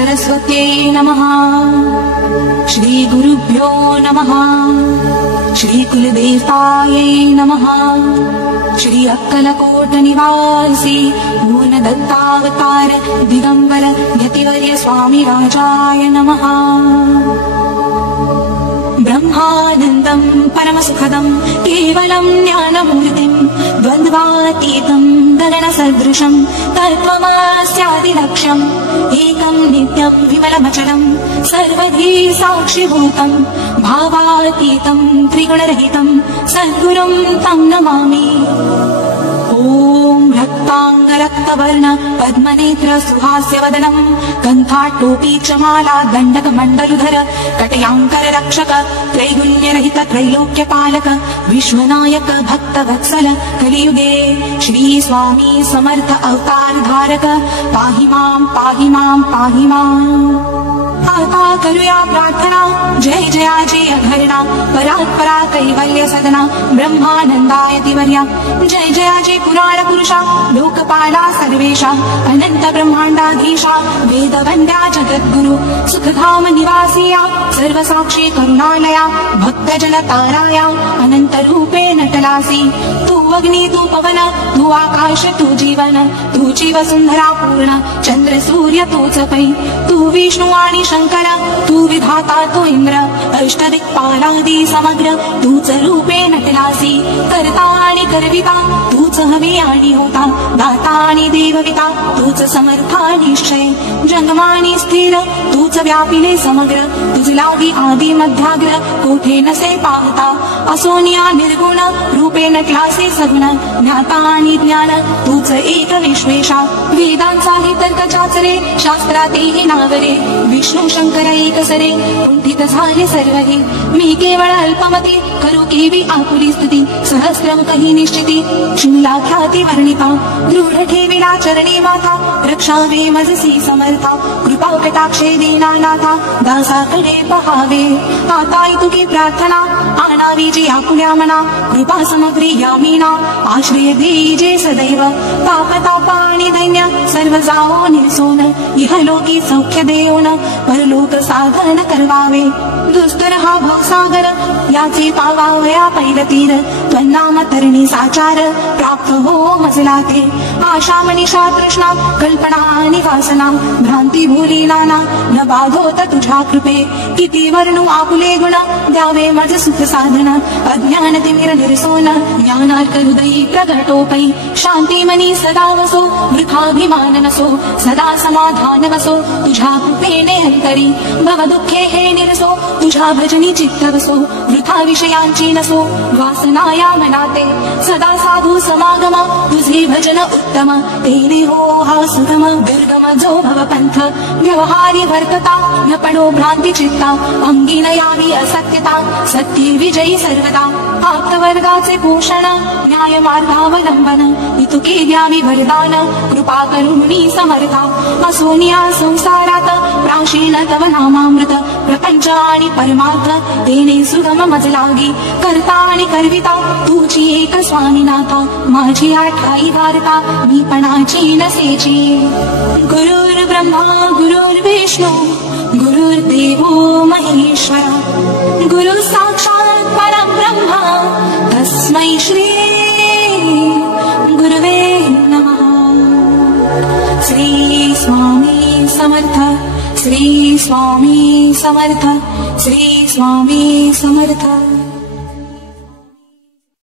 सरस्वत्यै नमः। श्री गुरुभ्यो नमः। श्री कुलदेवतायै नमः। श्री अक्कलकोट निवासी पूर्ण दत्तावतार दिगंबर यतिवर्य स्वामी राजाय नमः। ब्रह्मानन्दं परमसुखदं केवलं ज्ञानमूर्तिं द्वन्द्वातीतं गगनसदृशं तत्त्वमस्यादिलक्ष्यम् एकं नित्यं विमलमचलं सर्वधी साक्षिभूतं भावातीतं त्रिगुणरहितं सद्गुरुं तं नमामि। ॐ रक्ताङ्गरक्तवर्ण पद्मनेत्र सुहास्यवदनं कण्ठाटोपी च माला दण्डकमण्डलुधर कटयाङ्कर रक्षक त्रैगुण्यरहित त्रैलोक्यपालक विश्वनायक भक्तवत्सल कलियुगे श्री स्वामी समर्थ अवतार धारक पाहि मां पाहि मां पाहि माम्। आता करूया प्रार्थना जय जयाजी अघरणा परात्परा कैवल्य सदना ब्रह्मानंदाय तिवर्या जय जयाजी पुराण पुरुषा लोकपाला सर्वेशा अनंत ब्रह्मांडाधीशा वेदवंद्या जगद्गुरु सुखधाम निवासिया सर्वसाक्षी करुणालया भक्तजन ताराया अनंत रूपे नटलासी तू अग्नि तू पवन तू आकाश तू जीवन तूची वसुंधरा पूर्ण चंद्र सूर्य तूच पै तू विष्णु आणि शंकर तू विधाता तू इंद्र अष्टदिक्पालादी समग्र तूच रूपे नटलासी करता आणि करविता तूच हवे आणि होता दाता आणि देवविता तूच समर्था निश्चय जंगमानी स्थिर तूच व्यापिले समग्र तुझलागी आदि मध्याग्र कोठे नसे पाहता असोनिया निर्गुण रूपे नटलासी सगुण ज्ञाता आणि ज्ञान तूच एक विश्वेशा वेदांचाही तर्क चाचरे शास्त्रातेही नावरे विष्णू शंकर एक सरे कुंठित झाले सर्वही मी केवळ अल्पमती करू केवी आकुली स्तुती सहस्रमुखी निश्चिती शिमला ख्याती वर्णिता दृढ ठेविला चरणी माथा रक्षावे मजसी समर्था कृपा कटाक्षे दीनानाथा दासाकडे पहावे आता तुकी प्रार्थना आणावी जी आकुल्या मना कृपा समग्री यामीना आश्रय देजे सदैव तापतापा आणि दैन्य सर्व जाओ निरसोन इहलोकी सौख्य देऊन परलोक साधन करवावे दुस्तर हा भवसागर याचे पावावया पैलतीर त्वन्नाम तरणी साचार प्राप्त हो मजला ते आशा मनीषा तृष्णा कल्पना निवासना भ्रांती भूली नाना न बाधोत तुझ्या कृपे किती वर्णू आपुले गुण द्यावे मज सुख साधन अज्ञान तिमिर निरसोन ज्ञानार्क हृदयी प्रगटोपै शांती मनी सदा वसो वृथाभिमान नसो सदा समाधान वसो तुझ्या कृपेने अंतरी भव दुःखे हे निरसो तुझ्या भजनी चित्त वसो वृथा विषयांची नसो वासनाया मनाते सदा साधू समागम तुझे भजन उत्तम तेने हो हा सुगम दुर्गम जो भव पंथ व्यवहारी वर्तता न पडो भ्रांती चित्ता अंगी न यावी असत्यता सत्य विजयी सर्वदा आप्तवर्गाचे भूषण न्याय मार्गावलंबन इतुके द्यावी वरदान कृपा करुणी समर्था असोनिया संसारात प्राशीन तव नामामृत प्रपंच आणि परमार्थ तेने सुगम मजलागी करता आणि करविता तुझी एक स्वामीनाथा माझी आठाई वार्ता मी पणाची नसेची गुरुर्ब्रह्मा गुरुर्विष्णू गुरुर्देवो महेश्वरा गुरु साक्षात् परब्रह्म तस्मै श्री गुरुवे नमः। श्री स्वामी समर्थ श्री स्वामी समर्थ श्री स्वामी समर्थ।